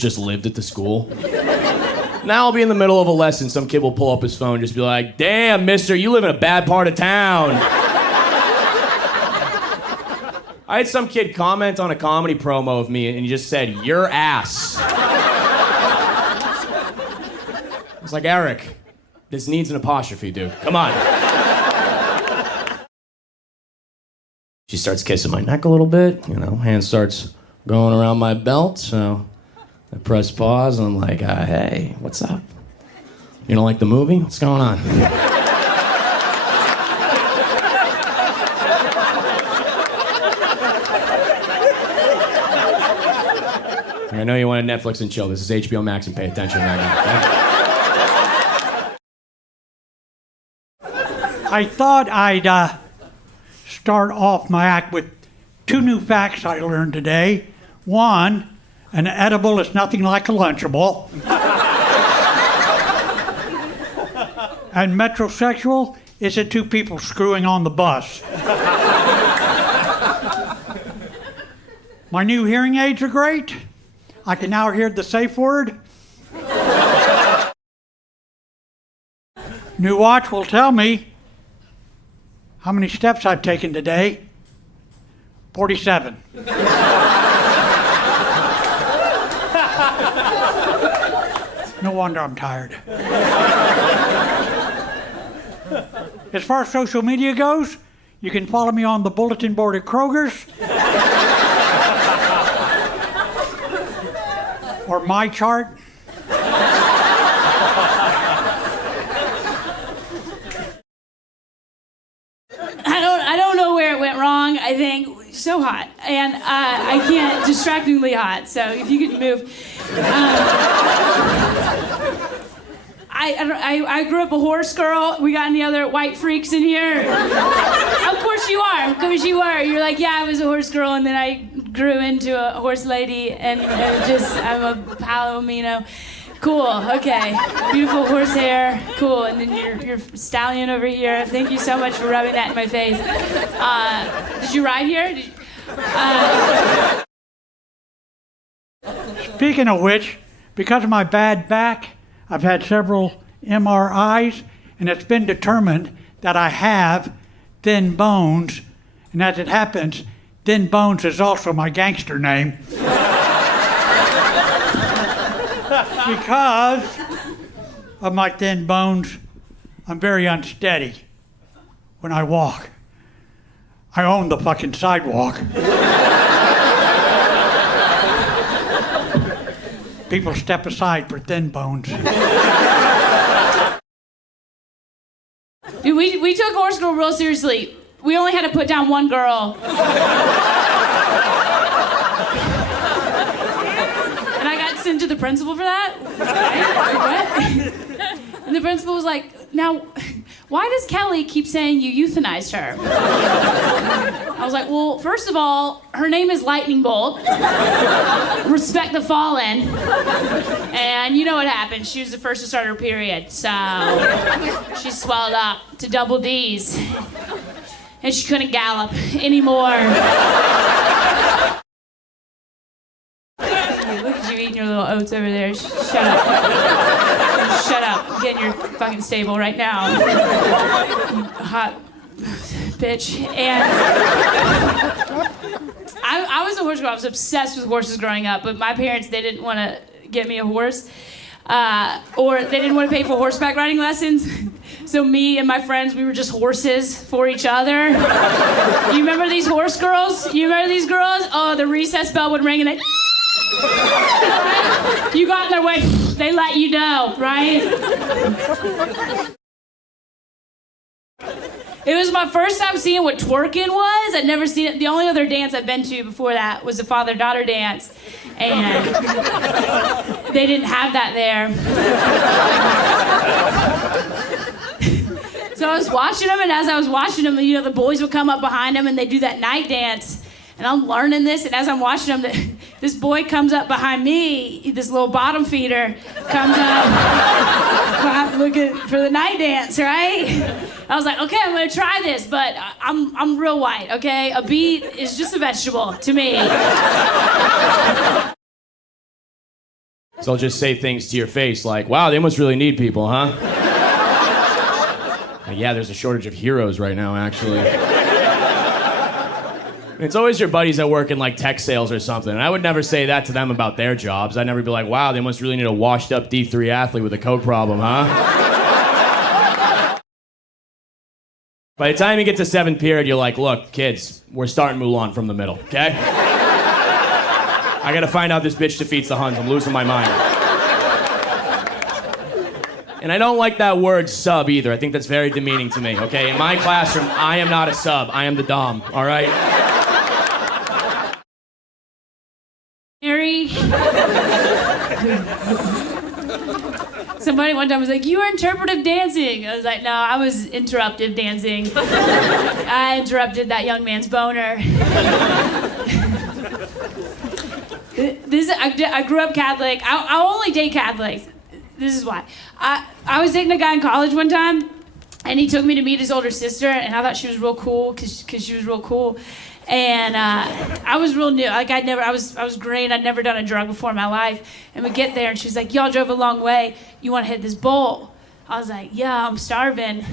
just lived at the school. Now I'll be in the middle of a lesson, some kid will pull up his phone and just be like, damn, mister, you live in a bad part of town. I had some kid comment on a comedy promo of me and he just said, your ass. I was like, Eric, this needs an apostrophe, dude. Come on. She starts kissing my neck a little bit, hand starts going around my belt, so I press pause and I'm like, hey, what's up? You don't like the movie? What's going on? I know you want to Netflix and chill. This is HBO Max and pay attention right now. I thought I'd start off my act with 2 new facts I learned today. One, an edible is nothing like a Lunchable. And metrosexual isn't 2 people screwing on the bus. My new hearing aids are great. I can now hear the safe word. New watch will tell me how many steps I've taken today. 47. No wonder I'm tired. As far as social media goes, you can follow me on the bulletin board at Kroger's. Or my chart. I don't know where it went wrong. I think so hot, and I can't, distractingly hot. So if you could move. I grew up a horse girl. We got any other white freaks in here? Of course you are. Of course you are. You're like, yeah, I was a horse girl, and then I grew into a horse lady, and I'm a palomino. Cool, okay. Beautiful horse hair, cool. And then your stallion over here. Thank you so much for rubbing that in my face. Did you ride here? Speaking of which, because of my bad back, I've had several MRIs, and it's been determined that I have thin bones. And as it happens, Thin Bones is also my gangster name. Because of my thin bones, I'm very unsteady when I walk. I own the fucking sidewalk. People step aside for Thin Bones. Dude, we took Horse Girl real seriously. We only had to put down one girl. And I got sent to the principal for that. What? And the principal was like, now, why does Kelly keep saying you euthanized her? I was like, well, first of all, her name is Lightning Bolt. Respect the fallen. And you know what happened. She was the first to start her period, so she swelled up to double D's. And she couldn't gallop anymore. Look at you eating your little oats over there. Shut up. Shut up. Get in your fucking stable right now. Hot bitch. And I was a horse girl. I was obsessed with horses growing up, but my parents, they didn't want to get me a horse. Or they didn't want to pay for horseback riding lessons. So me and my friends, we were just horses for each other. You remember these horse girls? You remember these girls? Oh, the recess bell would ring and they... You got in their way, they let you know, right? It was my first time seeing what twerking was. I'd never seen it. The only other dance I'd been to before that was the father-daughter dance. And they didn't have that there. So I was watching them, and as I was watching them, the boys would come up behind them, and they'd do that night dance. And I'm learning this, and as I'm watching them, this boy comes up behind me, this little bottom feeder, comes up looking for the night dance, right? I was like, okay, I'm gonna try this, but I'm real white, okay? A beet is just a vegetable to me. So I'll just say things to your face like, wow, they must really need people, huh? Like, yeah, there's a shortage of heroes right now, actually. It's always your buddies that work in like tech sales or something. And I would never say that to them about their jobs. I'd never be like, wow, they must really need a washed up D3 athlete with a coke problem, huh? By the time you get to 7th period, you're like, look, kids, we're starting Mulan from the middle, okay? I gotta find out this bitch defeats the Huns. I'm losing my mind. And I don't like that word sub either. I think that's very demeaning to me, okay? In my classroom, I am not a sub. I am the dom, all right? Mary. Somebody one time was like, you were interpretive dancing. I was like, no, I was interruptive dancing. I interrupted that young man's boner. I grew up Catholic. I only date Catholics. This is why. I was dating a guy in college one time, and he took me to meet his older sister, and I thought she was real cool because she was real cool. And I was real new. Like I was green. I'd never done a drug before in my life. And we get there, and she's like, y'all drove a long way. You want to hit this bowl? I was like, yeah, I'm starving.